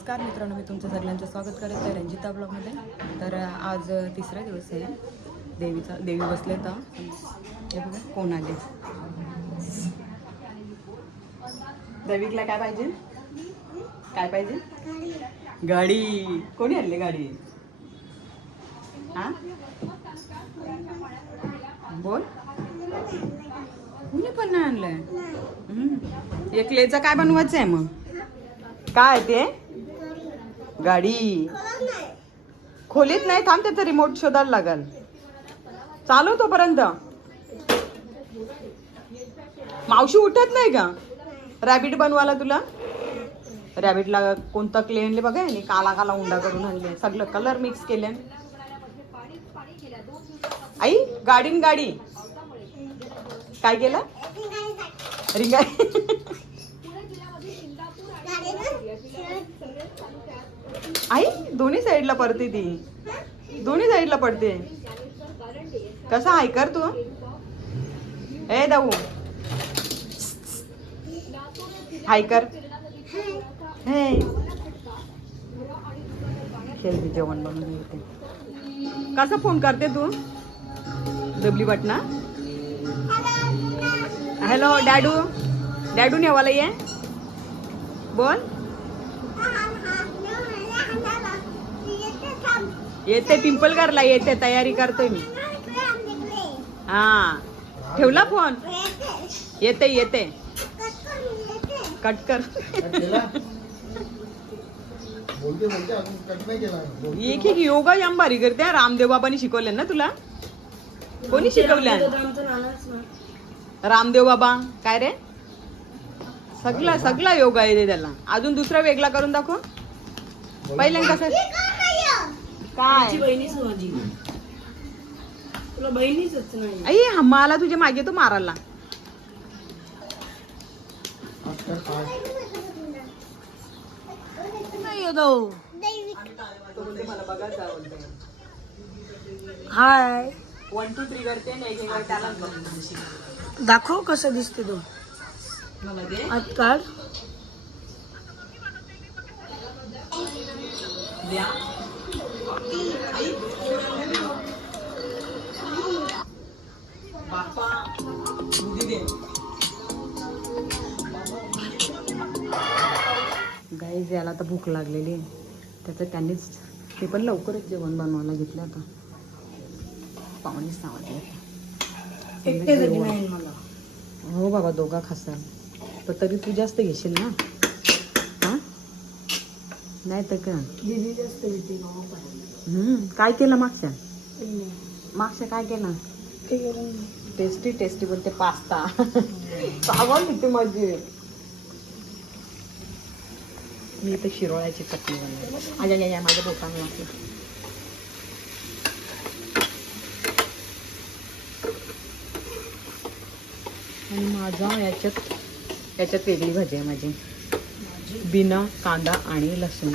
नमस्कार मित्रांनो मी तुमचं सगळ्यांचं स्वागत करत आहे रंजिता ब्लॉगमध्ये. तर आज तिसरा दिवस आहे. देवीचा देवी बसले तर. हे बघा कोण आले? दैविकला काय पाहिजे? काय पाहिजे? गाडी. कोणी आणली गाडी? हा? बोल. कुणी पण नाही आणलंय? एकलेचं काय बनवायचं आहे मग? काय ते? गाडी. खोलीत नाही थांब त्याचा रिमोट शोधायला लागल. चालू तोपर्यंत. मावशी उठत नाही का? रॅबिट बनवायला तुला? रॅबिटला कोणता क्ले आणले बघा आणि काला काला उंडा करून आणले. सगळं कलर मिक्स केले. आई गाडी न गाडी. काय केलं? रिंगा आई दोन्ही साईडला पडते ती. दोन्ही साईडला पडते. कसा आहे कर तू? ए दाऊ. हाय कर जेवण बनवून येते कसा फोन करते तू? डबली बटना? हॅलो डॅडू. डॅडू नेवाला ये. बोल. येते पिंपल करला येते तयारी करतोय मी. हा. ठेवला फोन? येते येते. कट कर. बोलते बोलते अजून कट नाही केला. बोल. एक एक योगा जाम भारी करते. हा. रामदेव बाबांनी शिकवले ना तुला? कोणी शिकवल्या? रामदेव बाबा काय रे? सगळा सगळा योगा आहे रे त्याला. अजून दुसरा वेगळा करून दाखव. पहिल्यांदा कसं काय? बहिणीच माझी तुला बहिणीच नाही. आई हा मला तुझ्या मागे तो मारायला. काय? हाय. वन टू थ्री करते ना एक एक त्याला दाखव कसं दिसते तो. मला दे आत काढ. द्या. गाईज याला तर भूक लागलेली आहे. त्याचं त्यांनीच ते पण लवकरच जेवण बनवायला घेतलं आता. पाहुणे मला. हो बाबा दोघा खासाल पण तरी तू जास्त घेशील ना? हा? नाही तर का? हम्म, काय केलं मागच्या? मागच्या काय केलं? टेस्टी टेस्टी बोलते पास्ता. सावण किती मजे मी इथे शिरोळ्याची चटणी बनवली आजा या या माझ्या बोटाने आणि माझा याच्यात याच्यात वेगळी भाजी आहे माझी. बिना कांदा आणि लसूण.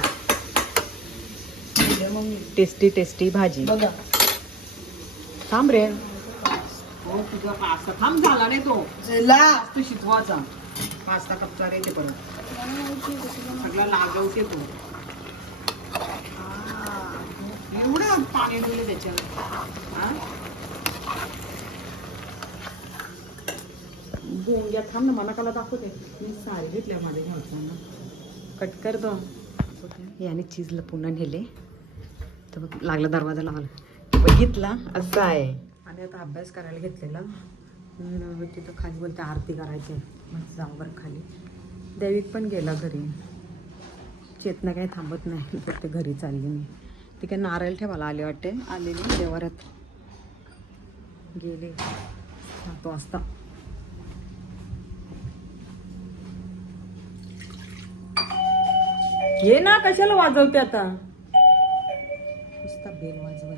टेस्टी टेस्टी भाजी. बघा. थांब रे. हो तुझा पास्ता थांब झाला नाही तो. चला. तू शिकवायचा पास्ता कच्चा रे ते परत सगळा लागवते तो. एवढं पाणी ठेवलं त्याच्यावर. हा? भोंग्या थांब ना मला कला दाखवते. मी साडी घेतल्या माझ्या घालताना कट कर दो याने चीजला पुन्हा नेले तर बघ लागला दरवाजा लावला बघितला? असं आहे. आणि आता अभ्यास करायला घेतलेला. तिथं खाली बोलते आरती करायची म्हणजे मग जाऊ बरं खाली. दैविक पण गेला घरी. चेतना काही थांबत नाही. तर ते घरी चालली मी. ती काय नारळ ठेवायला आले वाटते. आलेली देवारात गेले. सात वाजता ये ना कशाला वाजवते आता? नुसता बेल वाजवाय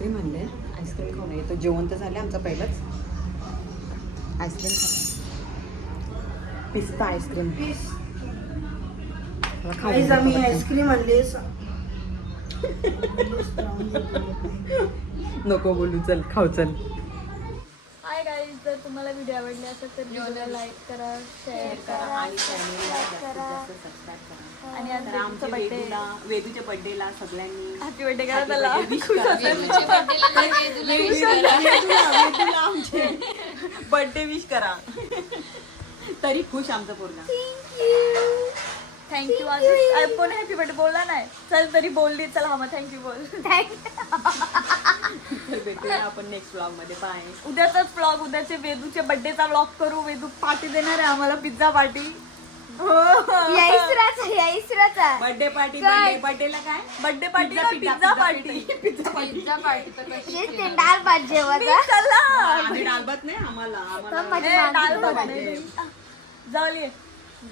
आईस्क्रीम आणले आईस्क्रीम खाऊन येतो. जेवण तर झालं आमचं पहिलंच. आईस्क्रीम खाऊ पिस्ता आईस्क्रीम. आम्ही. आईस्क्रीम आणले नको बोलू चल. खाऊ चल. जर तुम्हाला व्हिडिओ आवडले असेल तर व्हिडिओला लाईक करा शेअर करा आणि subscribe करा. आणि आज तर आमच्या वेदूचा बर्थडे वेदूला वेदूच्या बर्थडेला सगळ्यांनी हॅपी बर्थडे करा त्याला. बर्थडे विश करा. तरी खुश आमचा पोरगा. थँक्यू आज कोण हॅपी बर्थडे बोलला नाही. चल तरी बोलली चल हा मग थँक्यू बोल. तर भेटूया आपण नेक्स्ट ब्लॉगमध्ये. बाय उद्याचाच ब्लॉग उद्याचे वेदूच्या बर्थडेचा ब्लॉग करू. वेदू पार्टी देणार आहे आम्हाला पिझ्झा पार्टी या इसराचा या इसराचा बर्थडे पार्टी काय? बर्थडेला काय? Birthday party pizza, pizza pizza, party ते डाळ भात जेवायचा? चला आम्ही डालबत नाही आम्हाला माझी ए, भात आहे. नाही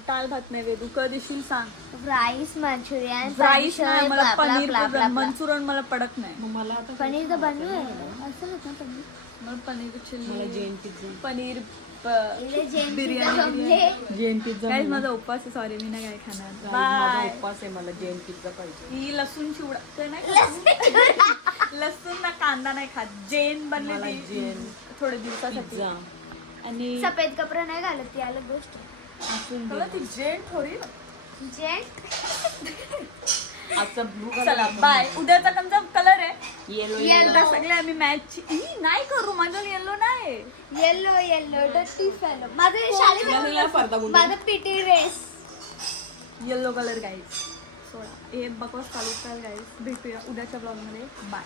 डाळ भात नाही वेदू. कधी देशील सांग. राईस मंचुरियन राईस नाही मला पनीर पनीर मंचुरियन मला पडत नाही. मग मला आता पनीर तर बनवू आहे असं होतं पनीर? मला पनीर मला चिल्ली जैन पिझ्झा पनीर बिर्याणी. जमले. जैन पिझ्झा काय माझा उपवास आहे. सॉरी मी नाही काय खाणार. माझा बाय उपवास आहे. मला जैन पिझ्झा पाहिजे. ही लसूण चिवडा ते नाही खात. लसूण ना कांदा नाही खात. जैन बनले मला ती जैन थोडे दिवसासाठी. पिझ्झा आणि सफेद कपडा नाही घालत ती अलग गोष्ट. ती जैन थोडी ना. आजचा ब्लू चला बाय उद्याचा कोणता कलर आहे? येलो उद्या सगळे आम्ही मॅच नाही करू माझं येलो नाही येलो येलो डटी फेलो माझं तुला शाळेत पडदा गुंड माझं PT race yellow colour guys सोडा. हे बकवास चालू कर गाईज भेटूया उद्याच्या ब्लॉगमध्ये बाय